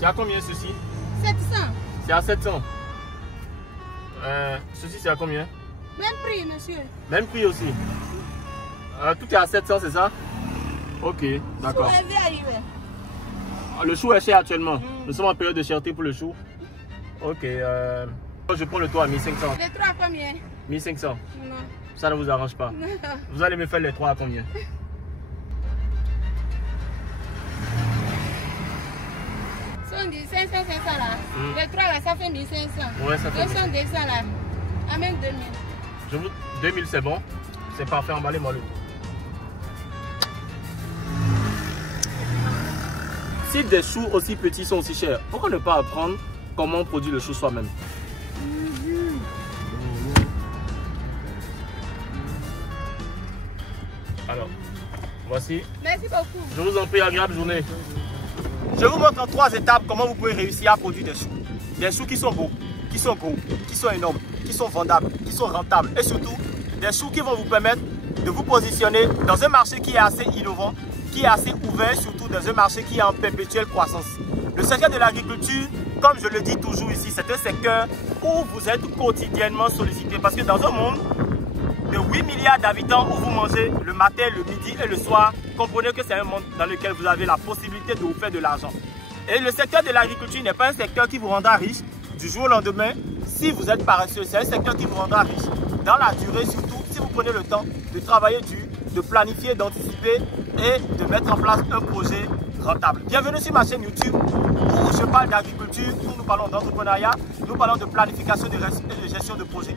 C'est à combien ceci? 700. C'est à 700. Ceci c'est à combien? Même prix, monsieur. Même prix aussi. Tout est à 700, c'est ça? Ok, d'accord. Le chou est cher actuellement. Nous sommes en période de cherté pour le chou. Ok, je prends le toit à 1500. Les 3 à combien? 1500. Non. Ça ne vous arrange pas. Non. Vous allez me faire les 3 à combien? On dit 500, 500 là. Les 3 là, ça fait 1500. Ouais, ça fait 200, 200 là. Amène 2000. 2000 c'est bon. C'est parfait, emballez-moi le. Si des choux aussi petits sont aussi chers, pourquoi ne pas apprendre comment on produit le chou soi-même? Alors, voici. Merci beaucoup. Je vous en prie, agréable journée. Je vous montre en 3 étapes comment vous pouvez réussir à produire des choux. Des choux qui sont beaux, qui sont gros, qui sont énormes, qui sont vendables, qui sont rentables et surtout des choux qui vont vous permettre de vous positionner dans un marché qui est assez innovant, qui est assez ouvert, surtout dans un marché qui est en perpétuelle croissance. Le secteur de l'agriculture, comme je le dis toujours ici, c'est un secteur où vous êtes quotidiennement sollicité parce que dans un monde de 8 milliards d'habitants où vous mangez le matin, le midi et le soir, comprenez que c'est un monde dans lequel vous avez la possibilité de vous faire de l'argent. Et le secteur de l'agriculture n'est pas un secteur qui vous rendra riche du jour au lendemain si vous êtes paresseux. C'est un secteur qui vous rendra riche dans la durée, surtout si vous prenez le temps de travailler dur, de planifier, d'anticiper et de mettre en place un projet rentable. Bienvenue sur ma chaîne YouTube où je parle d'agriculture, où nous parlons d'entrepreneuriat, nous parlons de planification et de gestion de projet.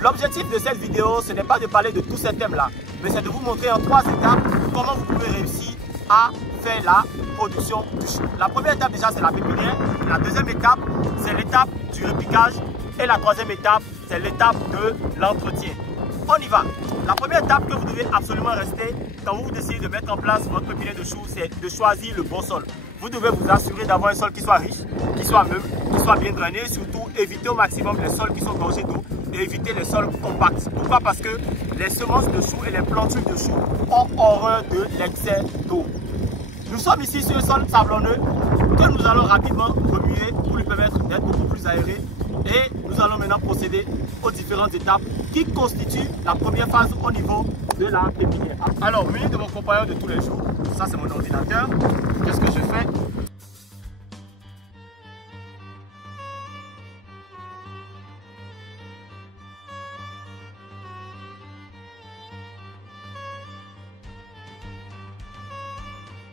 L'objectif de cette vidéo, ce n'est pas de parler de tous ces thèmes-là, mais c'est de vous montrer en 3 étapes comment vous pouvez réussir à faire la production du chou. La première étape déjà, c'est la pépinière. La deuxième étape, c'est l'étape du repiquage. Et la troisième étape, c'est l'étape de l'entretien. On y va. La première étape que vous devez absolument rester quand vous décidez de mettre en place votre pépinière de chou, c'est de choisir le bon sol. Vous devez vous assurer d'avoir un sol qui soit riche, qui soit meuble, qui soit bien drainé et surtout éviter au maximum les sols qui sont gorgés d'eau et éviter les sols compacts. Pourquoi? Parce que les semences de chou et les plantules de chou ont horreur de l'excès d'eau. Nous sommes ici sur un sol sablonneux que nous allons rapidement remuer pour lui permettre d'être beaucoup plus aéré. Et nous allons maintenant procéder aux différentes étapes qui constituent la première phase au niveau de la pépinière. Alors, muni de mon compagnon de tous les jours, ça c'est mon ordinateur. Qu'est-ce que je fais?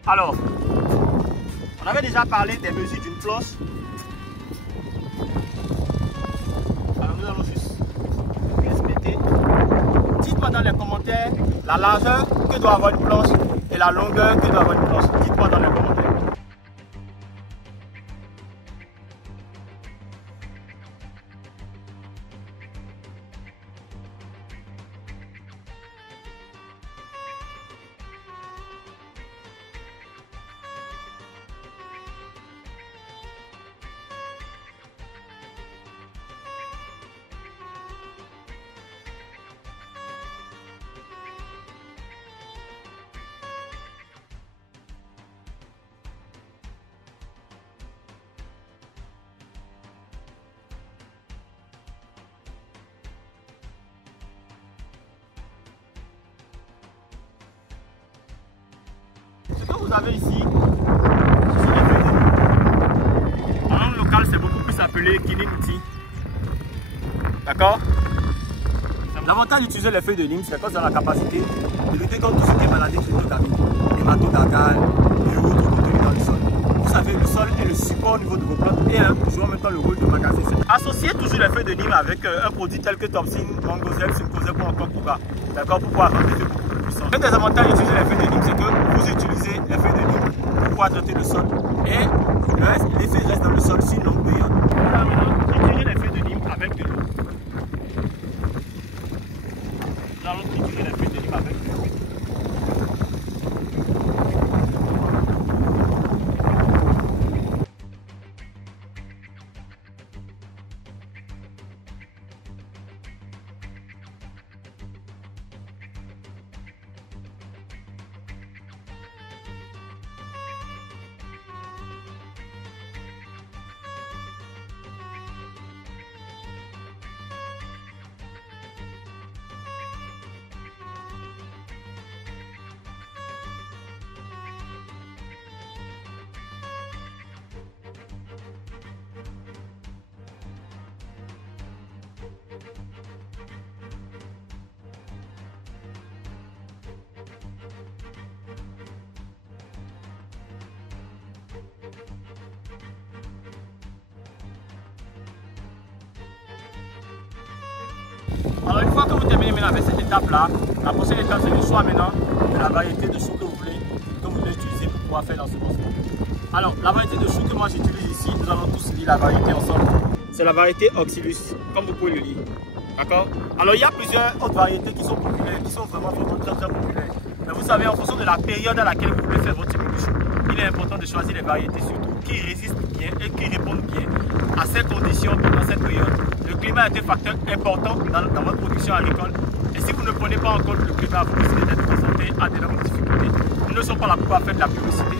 Alors, on avait déjà parlé des mesures d'une planche. Alors nous allons juste respecter. Dites-moi dans les commentaires la largeur que doit avoir une planche et la longueur que doit avoir une planche. Dites-moi dans les commentaires. Ce que vous avez ici, ce sont les feuilles de Nîmes. En langue locale, c'est beaucoup plus appelé Kininouti. D'accord? L'avantage d'utiliser les feuilles de Nîmes, c'est qu'elles ont la capacité de lutter contre tout ce qui est maladie cryptogamique, les hématogargales et autres contenus dans le sol. Vous savez, le sol est le support au niveau de vos plantes et joue en même temps le rôle de magasin. Associez toujours les feuilles de Nîmes avec un produit tel que Topsin, Mangosel, Simcosel ou encore Kuga. D'accord? Pour pouvoir rendre les feuilles beaucoup plus puissantes. Un des avantages d'utiliser les feuilles de Nîmes, c'est que vous utilisez les feuilles de Nîmes pour pouvoir traiter le sol et l'effet reste dans le sol sur une longue période. Voilà, maintenant, triturer les feuilles de Nîmes avec de l'eau. Nous allons triturer les feuilles de Nîmes avec de l'eau. Alors une fois que vous terminez maintenant avec cette étape-là, la prochaine étape c'est le choix maintenant de la variété de choux que vous voulez utiliser pour pouvoir faire dans ce concept. Alors la variété de choux que moi j'utilise ici, nous allons tous lire la variété ensemble. C'est la variété Oxylus, comme vous pouvez le lire. D'accord? Alors il y a plusieurs autres variétés qui sont populaires, qui sont vraiment très populaires. Mais vous savez, en fonction de la période à laquelle vous voulez faire votre type de chou, il est important de choisir les variétés surtout qui résistent bien et qui répondent bien à ces conditions pendant cette période. Le climat est un facteur important dans votre production agricole. Et si vous ne prenez pas en compte le climat, vous risquez d'être confronté à d'énormes difficultés. Nous ne sommes pas là pour faire de la publicité.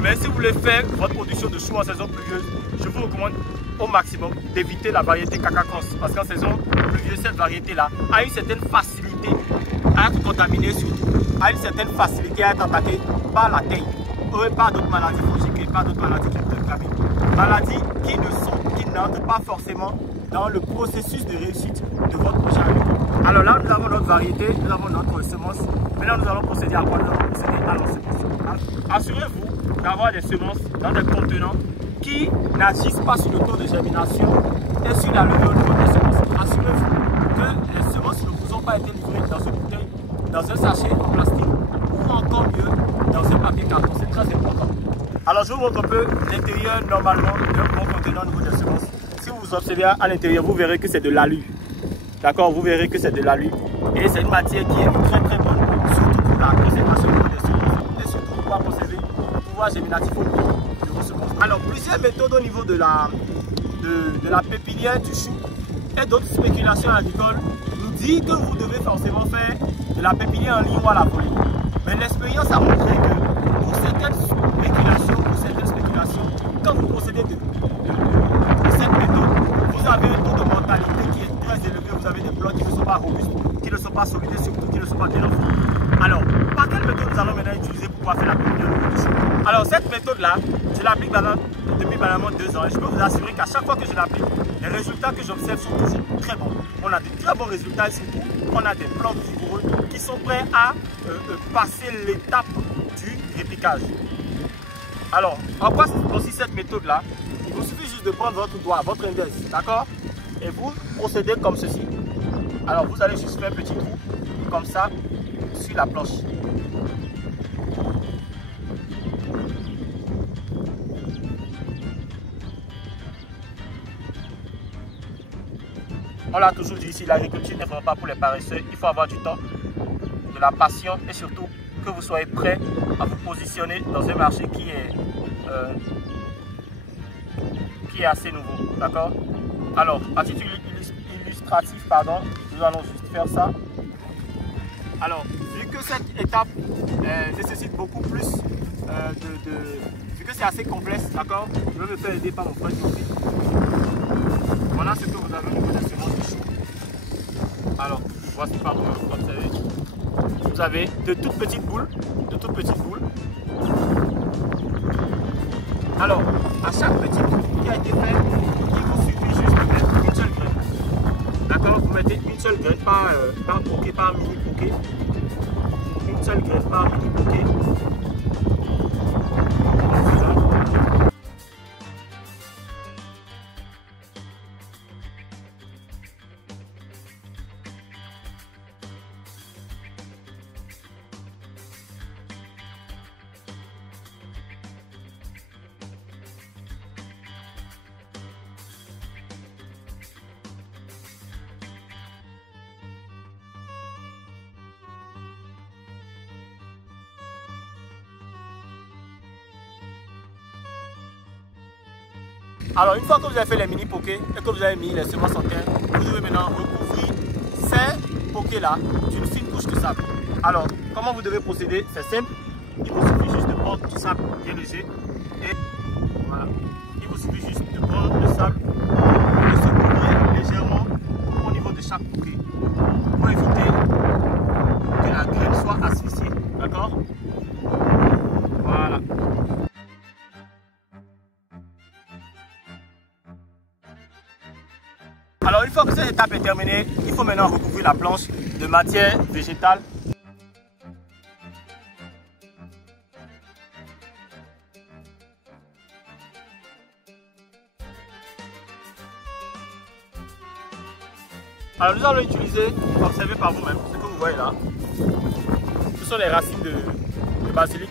Mais si vous voulez faire votre production de choux en saison pluvieuse, je vous recommande au maximum d'éviter la variété Cacacross. Parce qu'en saison pluvieuse, cette variété-là a une certaine facilité à être contaminée surtout, a une certaine facilité à être attaquée par la teigne, ou par d'autres maladies fongiques et par d'autres maladies qui maladies qui n'entrent pas forcément dans le processus de réussite de votre projet agricole. Alors là, nous avons notre variété, nous avons notre semence. Maintenant, nous allons procéder à quoi? Nous allons procéder à l'ensemencement. Assurez-vous d'avoir des semences dans des contenants qui n'agissent pas sur le taux de germination et sur la levure au niveau des semences. Assurez-vous que les semences ne vous ont pas été livrées dans une bouteille, dans un sachet en plastique ou encore mieux dans un papier carton. C'est très important. Alors je vous montre un peu l'intérieur normalement d'un bon contenant au niveau des semences. Si vous observez à l'intérieur, vous verrez que c'est de l'alu. D'accord, vous verrez que c'est de l'alu. Et c'est une matière qui est très bonne, surtout pour la conservation des semences et surtout pour pouvoir conserver le pouvoir géminatif au niveau de vos semences. Alors plusieurs méthodes au niveau de la pépinière du chou et d'autres spéculations agricoles nous disent que vous devez forcément faire de la pépinière en ligne ou à la volée. Mais l'expérience a montré que pour certaines spéculations, quand vous procédez de cette méthode, vous avez un taux de mortalité qui est très élevé. Vous avez des blocs qui ne sont pas robustes, qui ne sont pas solides et surtout qui ne sont pas bien enfouis. Alors, par quelle méthode nous allons maintenant utiliser pour pouvoir faire la pépinière du chou? Alors, cette méthode-là, je l'applique depuis banalement 2 ans et je peux vous assurer qu'à chaque fois que je l'applique, les résultats que j'observe sont toujours très bons. On a de très bons résultats et surtout, on a des plantes vigoureux qui sont prêts à passer l'étape du répliquage. Alors, en quoi consiste cette méthode-là? Il vous suffit juste de prendre votre doigt, votre index, d'accord? Et vous procédez comme ceci. Alors, vous allez juste faire un petit trou, comme ça, sur la planche. On l'a toujours dit ici, l'agriculture n'est vraiment pas pour les paresseux. Il faut avoir du temps, de la patience et surtout que vous soyez prêt à vous positionner dans un marché qui est assez nouveau. D'accord? Alors, à titre illustratif, nous allons juste faire ça. Alors, vu que cette étape nécessite beaucoup plus vu que c'est assez complexe, d'accord? Je vais me faire aider par mon frère. Voilà ce que vous avez au niveau des semences de chou. Alors, voici par vous observez. Vous avez de toutes petites boules, Alors, à chaque petite boule qui a été faite, il vous suffit juste de mettre une seule graine. D'accord? Vous mettez une seule graine par bouquet, par mini bouquet. Une seule graine par mini bouquet. Alors une fois que vous avez fait les mini pokés et que vous avez mis les semences en terre, vous devez maintenant recouvrir ces pokés là d'une fine couche de sable. Alors comment vous devez procéder? C'est simple, il vous suffit juste de prendre du sable bien léger et voilà, il vous suffit juste de prendre le sable et de se couvrir légèrement au niveau de chaque poké pour éviter que la graine soit asphyxiée. D'accord? Voilà. Alors une fois que cette étape est terminée, il faut maintenant recouvrir la planche de matière végétale. Alors nous allons utiliser, observez par vous-même, ce que vous voyez là. Ce sont les racines de basilic,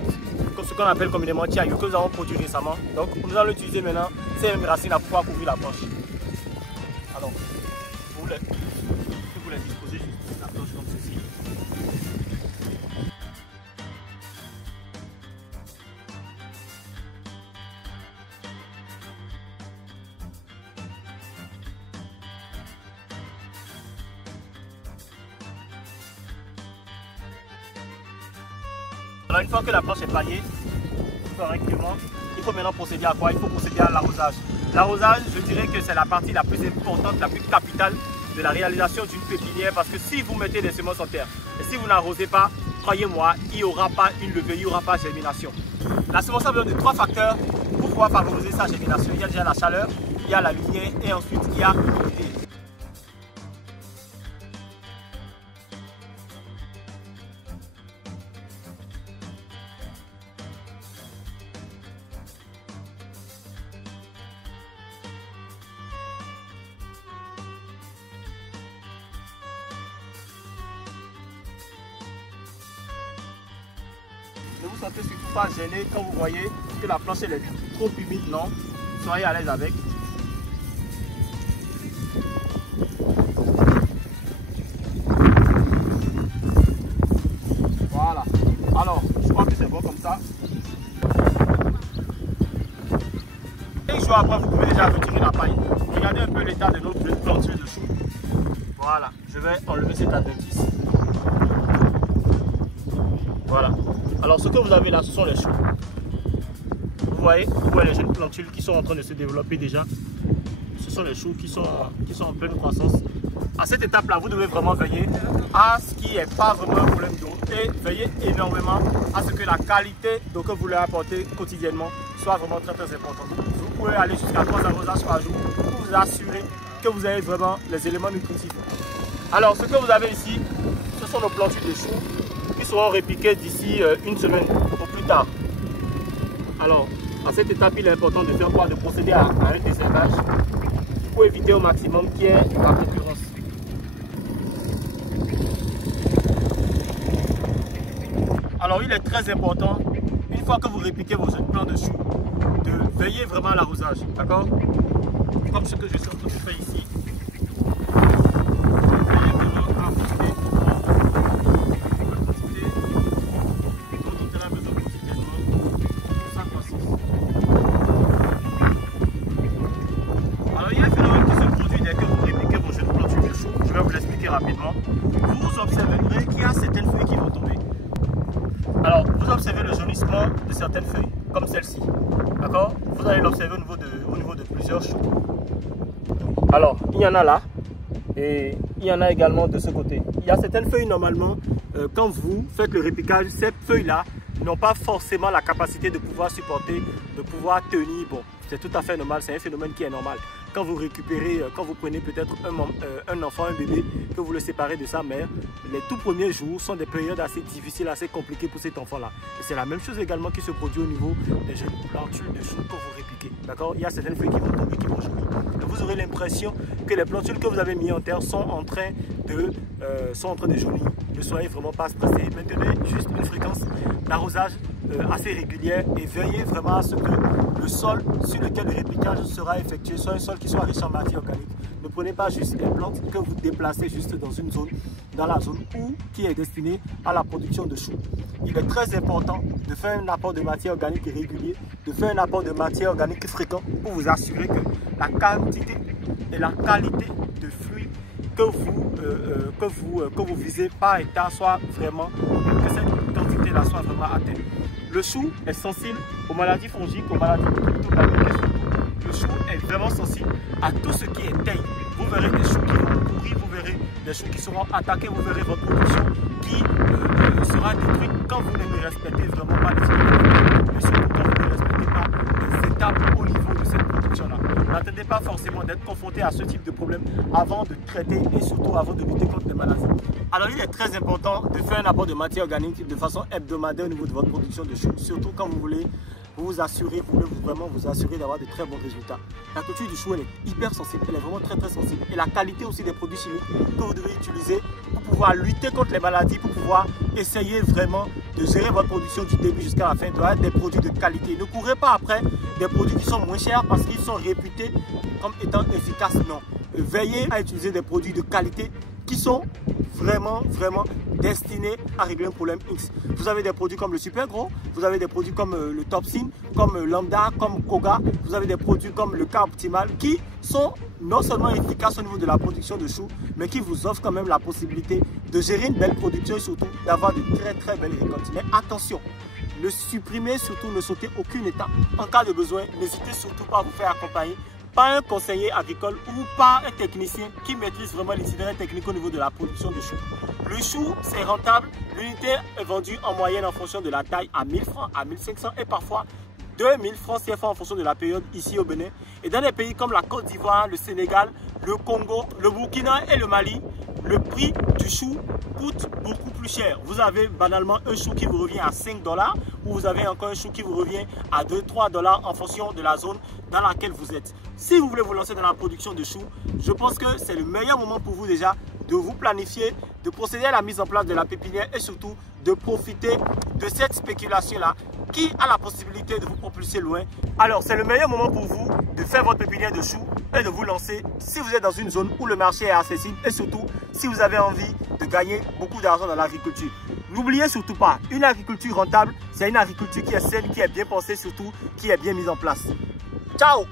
ce qu'on appelle communément tiaïo, que nous avons produit récemment. Donc nous allons utiliser maintenant ces mêmes racines à pouvoir couvrir la planche. Alors, vous les disposez juste sur la planche comme ceci. Alors une fois que la planche est paillée correctement, il faut maintenant procéder à quoi? Il faut procéder à l'arrosage. L'arrosage, je dirais que c'est la partie la plus importante, la plus capitale de la réalisation d'une pépinière, parce que si vous mettez des semences en terre et si vous n'arrosez pas, croyez-moi, il n'y aura pas une levée, il n'y aura pas germination. La semence a besoin de 3 facteurs pour pouvoir favoriser sa germination. Il y a déjà la chaleur, il y a la lumière et ensuite il y a l'humidité. Ne vous sentez surtout pas gêné quand vous voyez que la planche est trop humide, non. Soyez à l'aise avec. Voilà. Alors, je crois que c'est bon comme ça. Et jours après, vous pouvez déjà retirer la paille. Regardez un peu l'état de notre planture de chou. Voilà. Je vais enlever cet adventice. Voilà. Alors ce que vous avez là, ce sont les choux. Vous voyez les jeunes plantules qui sont en train de se développer déjà. Ce sont les choux qui sont en pleine croissance. À cette étape-là, vous devez vraiment veiller à ce qu'il n'y ait pas vraiment un problème d'eau et veiller énormément à ce que la qualité d'eau que vous leur apportez quotidiennement soit vraiment très très importante. Vous pouvez aller jusqu'à 3 arrosages par jour pour vous assurer que vous avez vraiment les éléments nutritifs. Alors ce que vous avez ici, ce sont nos plantules de choux qui seront répiqués d'ici une semaine au plus tard. Alors, à cette étape, il est important de faire quoi? De procéder à un desséchage pour éviter au maximum qu'il y ait la concurrence. Alors, il est très important, une fois que vous répiquez vos jeunes plants de choux, de veiller vraiment à l'arrosage, d'accord? Comme ce que je suis en train de faire ici. Rapidement, vous observerez qu'il y a certaines feuilles qui vont tomber. Alors, vous observez le jaunissement de certaines feuilles, comme celle-ci. D'accord? Vous allez l'observer au niveau de plusieurs choux. Alors, il y en a là, et il y en a également de ce côté. Il y a certaines feuilles, normalement, quand vous faites le répiquage, ces feuilles-là n'ont pas forcément la capacité de pouvoir supporter, de pouvoir tenir. Bon, c'est tout à fait normal, c'est un phénomène qui est normal. Quand vous récupérez, quand vous prenez peut-être un enfant, un bébé, que vous le séparez de sa mère, les tout premiers jours sont des périodes assez difficiles, assez compliquées pour cet enfant-là. Et c'est la même chose également qui se produit au niveau des jeunes plantules de choux que vous répiquez. D'accord? Il y a certaines feuilles qui vont tomber, qui vont jaunir. Et vous aurez l'impression que les plantules que vous avez mises en terre sont en train de jaunir. Ne soyez vraiment pas stressés. Maintenez juste une fréquence d'arrosage assez régulière et veillez vraiment à ce que le sol sur lequel le répiquage sera effectué soit un sol qui soit riche en matière organique. Ne prenez pas juste des plantes que vous déplacez juste dans une zone, dans la zone qui est destinée à la production de choux. Il est très important de faire un apport de matière organique régulier, de faire un apport de matière organique fréquent pour vous assurer que la quantité et la qualité de fruits que vous visez par hectare soit vraiment, que cette quantité-là soit vraiment atteinte. Le chou est sensible aux maladies fongiques, aux maladies le chou est vraiment sensible à tout ce qui est taille. Vous verrez des choux qui vont pourrir, vous verrez des choux qui seront attaqués, vous verrez votre production qui sera détruite quand vous ne respectez vraiment pas les étapes et surtout quand vous ne respectez pas les étapes au niveau de cette production-là. Maintenant, n'attendez pas forcément d'être confronté à ce type de problème avant de traiter et surtout avant de lutter contre les maladies. Alors il est très important de faire un apport de matière organique de façon hebdomadaire au niveau de votre production de choux, surtout quand vous voulez vous assurer, vous voulez vraiment vous assurer d'avoir de très bons résultats. La culture du chou, elle est hyper sensible, elle est vraiment très sensible. Et la qualité aussi des produits chimiques que vous devez utiliser pour pouvoir lutter contre les maladies, pour pouvoir essayer vraiment de gérer votre production du début jusqu'à la fin, doit être des produits de qualité. Ne courez pas après des produits qui sont moins chers parce qu'ils sont réputés comme étant efficaces. Non. Veillez à utiliser des produits de qualité qui sont vraiment destinés à régler un problème X. Vous avez des produits comme le Super Gros, vous avez des produits comme le Topsin, comme Lambda, comme Koga, vous avez des produits comme le Cas Optimal qui sont non seulement efficaces au niveau de la production de choux, mais qui vous offrent quand même la possibilité de gérer une belle production et surtout d'avoir de très belles récoltes. Mais attention, ne supprimez surtout, ne sautez aucune étape. En cas de besoin, n'hésitez surtout pas à vous faire accompagner par un conseiller agricole ou par un technicien qui maîtrise vraiment les itinéraires techniques au niveau de la production de choux. Le chou, c'est rentable. L'unité est vendue en moyenne en fonction de la taille à 1000 francs, à 1500 et parfois 2000 francs CFA en fonction de la période ici au Bénin. Et dans des pays comme la Côte d'Ivoire, le Sénégal, le Congo, le Burkina et le Mali, le prix du chou coûte beaucoup plus cher. Vous avez banalement un chou qui vous revient à 5 $, ou vous avez encore un chou qui vous revient à 2-3 $ en fonction de la zone dans laquelle vous êtes. Si vous voulez vous lancer dans la production de choux, je pense que c'est le meilleur moment pour vous déjà de vous planifier, de procéder à la mise en place de la pépinière et surtout de profiter de cette spéculation-là qui a la possibilité de vous propulser loin. Alors, c'est le meilleur moment pour vous de faire votre pépinière de choux et de vous lancer si vous êtes dans une zone où le marché est accessible et surtout si vous avez envie de gagner beaucoup d'argent dans l'agriculture. N'oubliez surtout pas, une agriculture rentable, c'est une agriculture qui est saine, qui est bien pensée, surtout qui est bien mise en place. Ciao!